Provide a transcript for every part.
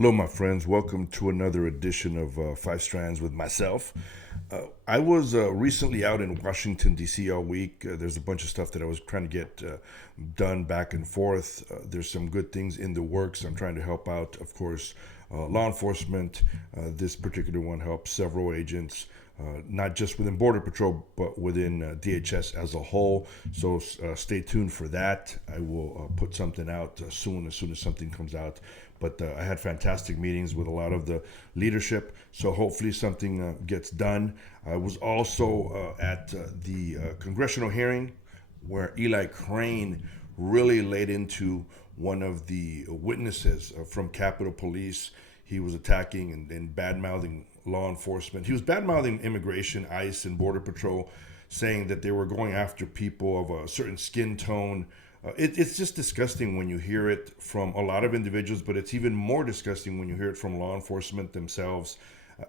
Hello, my friends. Welcome to another edition of Five Strands with myself. I was recently out in Washington, D.C. all week. There's a bunch of stuff that I was trying to get done back and forth. There's some good things in the works. I'm trying to help out, of course, law enforcement. This particular one helps several agents. Not just within Border Patrol, but within DHS as a whole. So stay tuned for that. I will put something out soon as something comes out. But I had fantastic meetings with a lot of the leadership. So hopefully something gets done. I was also at the congressional hearing where Eli Crane really laid into one of the witnesses from Capitol Police. He was attacking and bad mouthing law enforcement. He was bad mouthing immigration, ICE, and Border Patrol, saying that they were going after people of a certain skin tone. It's just disgusting when you hear it from a lot of individuals, but it's even more disgusting when you hear it from law enforcement themselves.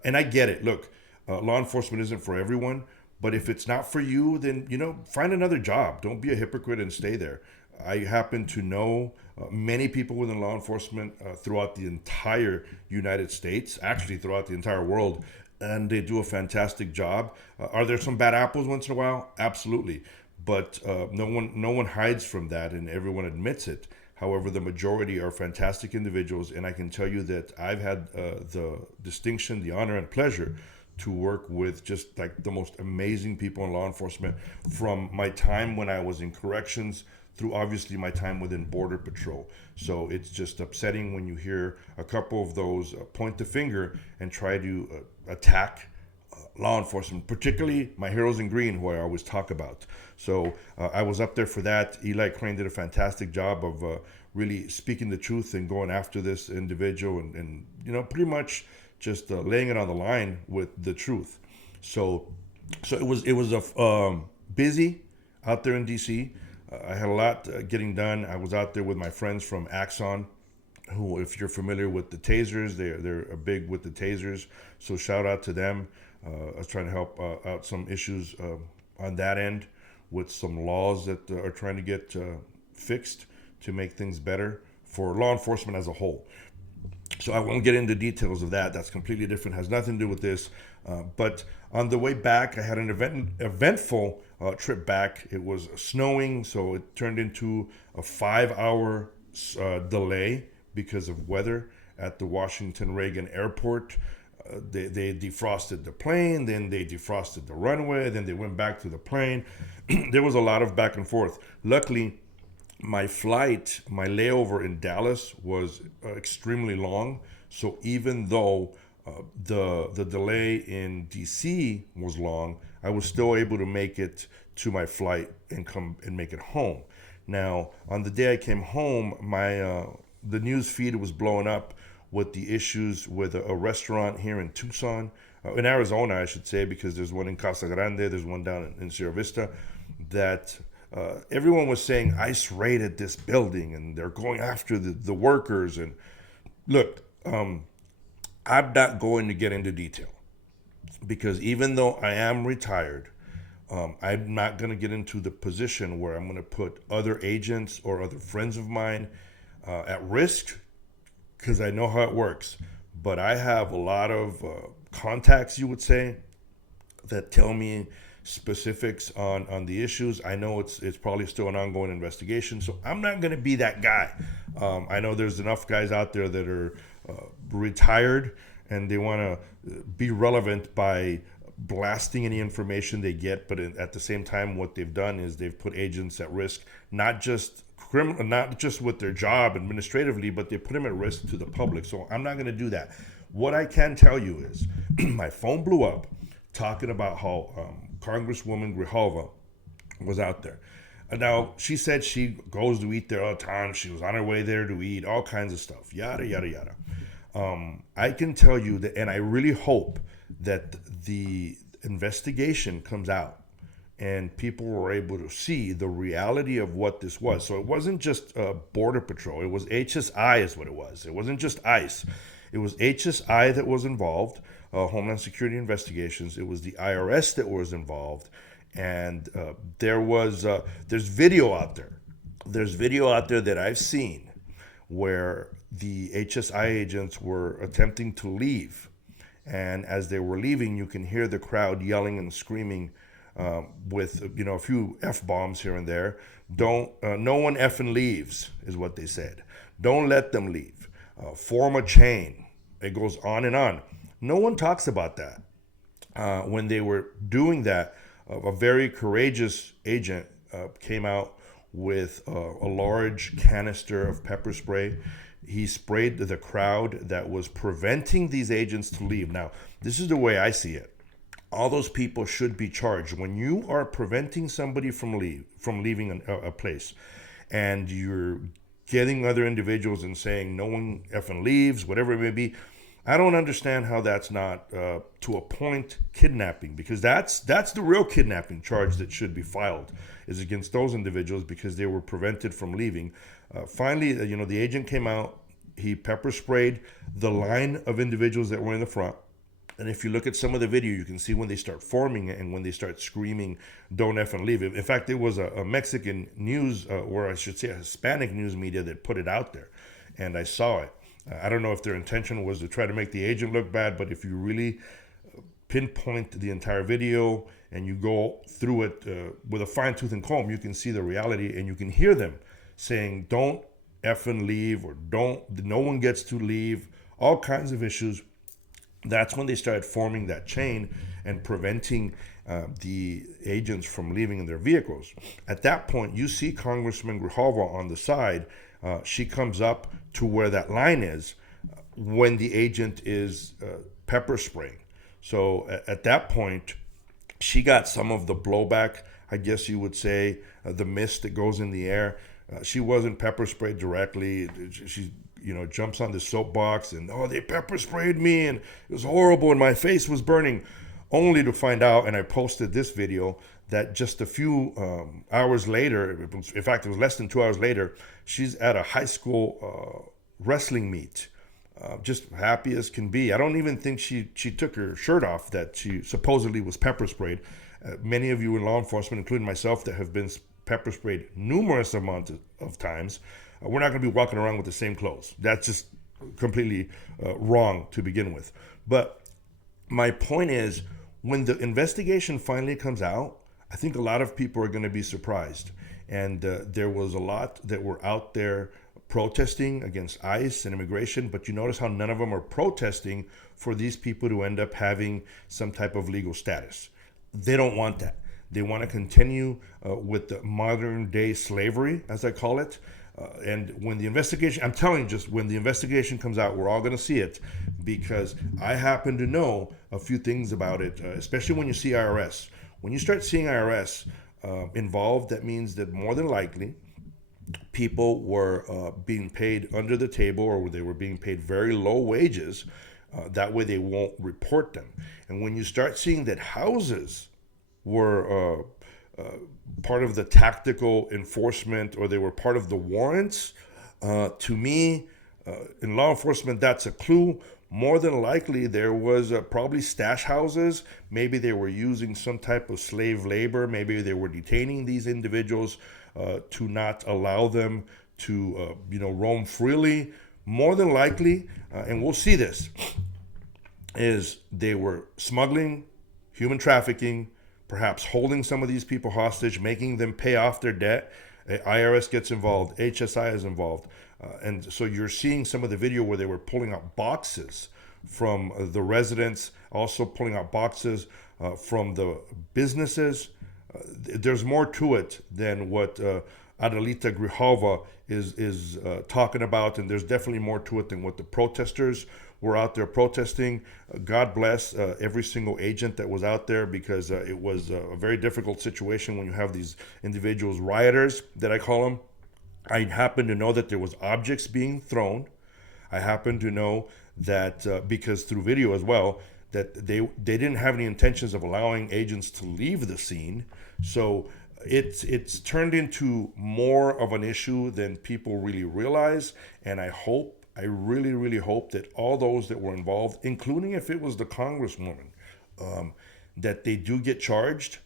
And I get it. Look, law enforcement isn't for everyone, but if it's not for you, then find another job. Don't be a hypocrite and stay there. I happen to know many people within law enforcement throughout the entire United States, actually throughout the entire world, and they do a fantastic job. Are there some bad apples once in a while? Absolutely, but no one hides from that, and everyone admits it. However, the majority are fantastic individuals, and I can tell you that I've had the distinction, the honor, and pleasure to work with just like the most amazing people in law enforcement, from my time when I was in corrections through obviously my time within Border Patrol. So it's just upsetting when you hear a couple of those point the finger and try to attack law enforcement, particularly my heroes in green, who I always talk about. So I was up there for that. Eli Crane did a fantastic job of really speaking the truth and going after this individual and pretty much just laying it on the line with the truth. So it was a busy out there in DC. I had a lot getting done. I was out there with my friends from Axon, who, if you're familiar with the tasers, they're big with the tasers. So shout out to them. I was trying to help out some issues on that end with some laws that are trying to get fixed to make things better for law enforcement as a whole. So I won't get into details of that. That's completely different. Has nothing to do with this. But on the way back, I had an eventful trip back. It was snowing, so it turned into a 5-hour delay because of weather at the Washington Reagan Airport. They defrosted the plane, then they defrosted the runway, then they went back to the plane. There was a lot of back and forth. Luckily, my layover in Dallas was extremely long. So even though the delay in DC was long, I was still able to make it to my flight and come and make it home. Now, on the day I came home, the news feed was blowing up with the issues with a restaurant here in Tucson, in Arizona, I should say, because there's one in Casa Grande, there's one down in Sierra Vista, that everyone was saying ICE raided this building and they're going after the workers. And look, I'm not going to get into detail because even though I am retired, I'm not going to get into the position where I'm going to put other agents or other friends of mine at risk, because I know how it works. But I have a lot of contacts, you would say, that tell me specifics on the issues. I know it's probably still an ongoing investigation, so I'm not going to be that guy. I know there's enough guys out there that are retired and they want to be relevant by blasting any information they get, but at the same time, what they've done is they've put agents at risk, not just with their job administratively, but they put them at risk to the public. So I'm not going to do that. What I can tell you is my phone blew up talking about how Congresswoman Grijalva was out there. Now, she said she goes to eat there all the time. She was on her way there to eat, all kinds of stuff, yada, yada, yada. I can tell you that, and I really hope that the investigation comes out and people were able to see the reality of what this was. So it wasn't just Border Patrol. It was HSI is what it was. It wasn't just ICE. It was HSI that was involved, Homeland Security Investigations. It was the IRS that was involved. And there's video out there. There's video out there that I've seen where the HSI agents were attempting to leave. And as they were leaving, you can hear the crowd yelling and screaming with a few F-bombs here and there. Don't no one effing leaves is what they said. Don't let them leave. Form a chain. It goes on and on. No one talks about that. When they were doing that, a very courageous agent came out with a large canister of pepper spray. He sprayed the crowd that was preventing these agents to leave. Now, this is the way I see it. All those people should be charged. When you are preventing somebody from leaving a place, and you're getting other individuals and saying no one effing leaves, whatever it may be, I don't understand how that's not to a point kidnapping, because that's the real kidnapping charge that should be filed, is against those individuals because they were prevented from leaving. Finally, the agent came out. He pepper sprayed the line of individuals that were in the front. And if you look at some of the video, you can see when they start forming and when they start screaming, "Don't effing leave." In fact, it was a Mexican news, or I should say a Hispanic news media, that put it out there. And I saw it. I don't know if their intention was to try to make the agent look bad, but if you really pinpoint the entire video and you go through it with a fine tooth and comb, you can see the reality, and you can hear them saying, "Don't effing leave," or no one gets to leave, all kinds of issues. That's when they started forming that chain and preventing the agents from leaving in their vehicles. At that point, you see Congresswoman Grijalva on the side. She comes up to where that line is when the agent is pepper spraying. So at that point, she got some of the blowback, I guess you would say, the mist that goes in the air. She wasn't pepper sprayed directly. She jumps on the soapbox and, "Oh, they pepper sprayed me and it was horrible and my face was burning," only to find out, and I posted this video, that just a few hours later, in fact, it was less than 2 hours later, she's at a high school wrestling meet, just happy as can be. I don't even think she took her shirt off that she supposedly was pepper sprayed. Many of you in law enforcement, including myself, that have been pepper sprayed numerous amounts of times, we're not going to be walking around with the same clothes. That's just completely wrong to begin with. But my point is, when the investigation finally comes out, I think a lot of people are going to be surprised. And there was a lot that were out there protesting against ICE and immigration, but you notice how none of them are protesting for these people to end up having some type of legal status. They don't want that. They want to continue with the modern day slavery, as I call it. And when the investigation, I'm telling you, just when the investigation comes out, we're all going to see it, because I happen to know a few things about it, especially when you see IRS. When you start seeing IRS involved, that means that more than likely people were being paid under the table, or they were being paid very low wages. That way they won't report them. And when you start seeing that houses were part of the tactical enforcement, or they were part of the warrants, to me, in law enforcement, that's a clue. More than likely, there was probably stash houses. Maybe they were using some type of slave labor. Maybe they were detaining these individuals to not allow them to, roam freely. More than likely, and we'll see this, is they were smuggling, human trafficking, perhaps holding some of these people hostage, making them pay off their debt. IRS gets involved, HSI is involved. And so you're seeing some of the video where they were pulling out boxes from the residents, also pulling out boxes from the businesses. There's more to it than what Adelita Grijalva is talking about, and there's definitely more to it than what the protesters were out there protesting. God bless every single agent that was out there, because it was a very difficult situation when you have these individuals, rioters that I call them. I happen to know that there was objects being thrown. I happen to know that because through video as well, that they didn't have any intentions of allowing agents to leave the scene. So it's turned into more of an issue than people really realize. And I really, really hope that all those that were involved, including if it was the Congresswoman, that they do get charged,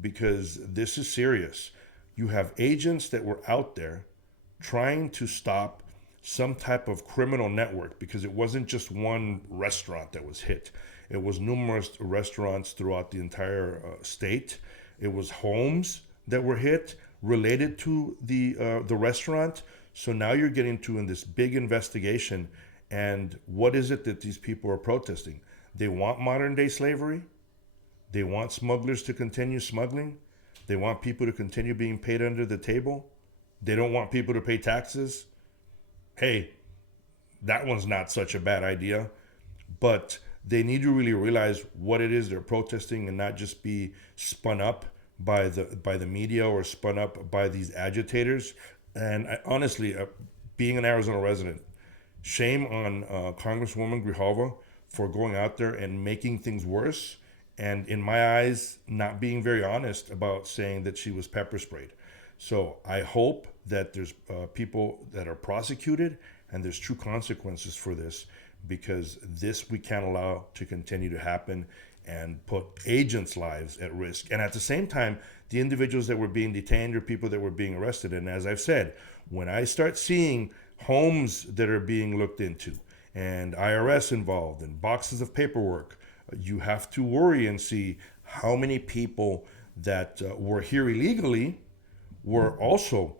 because this is serious. You have agents that were out there trying to stop some type of criminal network, because it wasn't just one restaurant that was hit. It was numerous restaurants throughout the entire state. It was homes that were hit related to the restaurant. So now you're getting to in this big investigation. And what is it that these people are protesting? They want modern day slavery. They want smugglers to continue smuggling. They want people to continue being paid under the table. They don't want people to pay taxes. Hey, that one's not such a bad idea. But they need to really realize what it is they're protesting and not just be spun up by the media or spun up by these agitators. And honestly, being an Arizona resident, shame on Congresswoman Grijalva for going out there and making things worse. And in my eyes, not being very honest about saying that she was pepper sprayed. So I hope that there's people that are prosecuted and there's true consequences for this, because this we can't allow to continue to happen and put agents' lives at risk. And at the same time, the individuals that were being detained or people that were being arrested. And as I've said, when I start seeing homes that are being looked into and IRS involved and boxes of paperwork, you have to worry and see how many people that were here illegally were also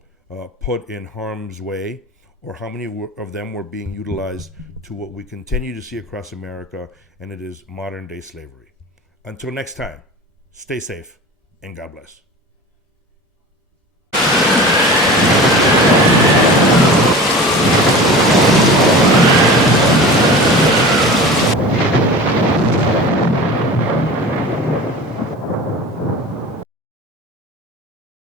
put in harm's way, or how many of them were being utilized to what we continue to see across America, and it is modern day slavery. Until next time, stay safe and God bless.